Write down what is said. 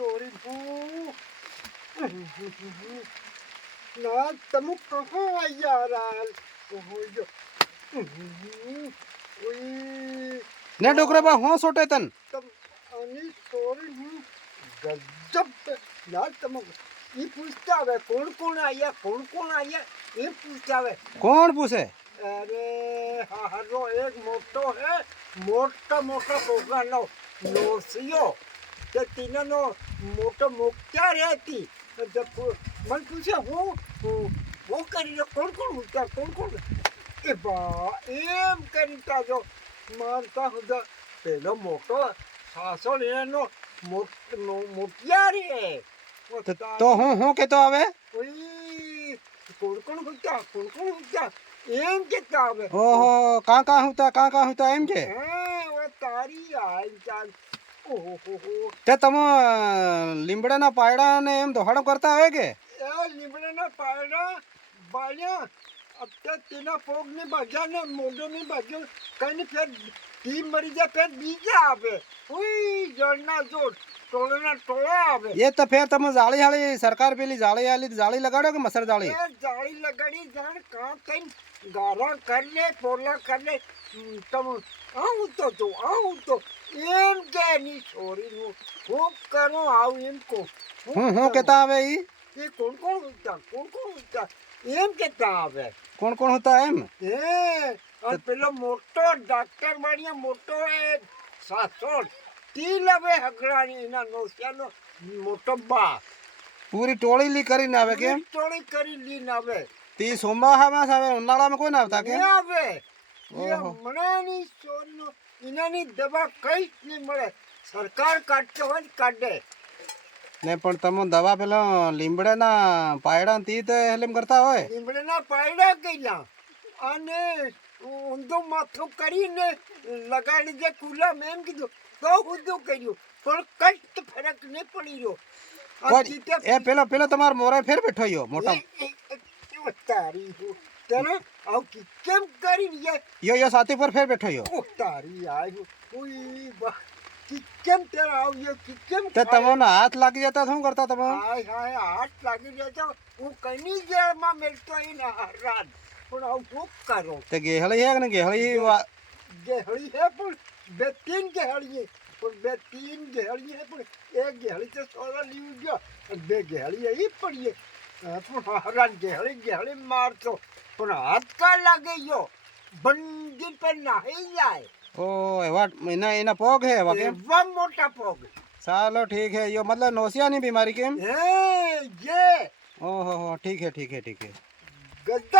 ચોરી ના તમે કહો યાર ઓહો ને ડોકરે બા હું સોટે તન તમ આની ચોરી ગજબ યાર તમે એ પૂછતા આવે કોણ આયા એ પૂછતા આવે કોણ પૂછે અરે હારો એક મોટો હે મોટો પ્રોગ્રામનો નોસિયો તે તીનાનો મોટો મુખ્ય રહેતી મને પૂછે હું કરી રહ્યો કોણ એ બા એમ કરતા જો મારતા હતા પેલો મોટો સાસો એનો મોટિયા રે તો હું કેતો આવે કોણ હોતા એમ કેતા આવે ઓહો કાં હુતા એમ કે તારી આઈ ચાલ ઓહો તે તમે લીમડાના પાયડા ને એમ દોહાડો કરતા આવે કે એ લીમડાના પાયડા બાળ્યા અત્યારે તેના પગની બાજુ ને મોઢોની બાજુ કઈ ફેર ટી મરી જાય ફેર બીજા આવે ઉઈ જળના જોડ ટોળાના ટોળા આવે એ તો ફેર તમે જાળી સરકાર પેલી જાળી લગાડો કે મસર જાળી એ જાળી લગાડી જાણ કામ કઈ ગારા કરને પોલા કરને તમે આવું તો એમ કે ની છોરીનું હું કરું આવું એમ કહું હું કેતા આવે ઈ એ કોણ ઉઠતા એમ કેતા આવે કોણ હતા એમ અને પેલો મોટો ડાક્ટર બન્યો મોટો એ સાસોડ તી લવે હગડાની એના નોસિયાનો મોટો બા પૂરી ટોળી લી કરીને આવે કેમ ટોળી કરી લઈને આવે તી સોમવારમાં આવે ઉનાળામાં કોઈ ના આવતા કે આવે એ હમણાંની ચોરીનો એનાની દવા કઈ જ નહીં મળે સરકાર કાઢતો હોય ને કાઢે ને પણ તમે દવા પેલા લીમડાના પાયડા તી તો હેલેમ કરતા હોય લીમડાના પાયડા કઈલા અને ઊંધું માથું કરીને લગાડી દે કુલા મેં એમ કીધું તો ઊંધું કર્યું પણ કઈ ફરક નહીં પડી રહ્યો એ પેલો તમારો મોરે ફેર બેઠો યો મોટા તારી તને આવું કેમ કરી યો સાથી પર ફેર બેઠો યો તારી આવ્યું ઉઈ બા કેમ ત્યારે આવ્યો કેમ તે તમને હાથ લાગી જતા શું કરતા તમે હાય હાથ લાગી જતો હું કઈની જેલમાં મેલતો ના રાત પણ આવું શું કરો તે ગેહળી હે ને ગેહળી હે પણ બે તીન ગેહળી એક ગેહળી તો સોળા લીવું ગયો બે ગેહળી એ પડીએ પણ હરાન ગેહળી મારતો પણ હાથ કા લાગે ગયો બંદી પર નાહી જાય ओ एवा एना पोग है एवा केम एवा मोटा पोग चलो ठीक है यो मतलब नोसिया नहीं बीमारी केम ये ओहो ठीक है गद्दा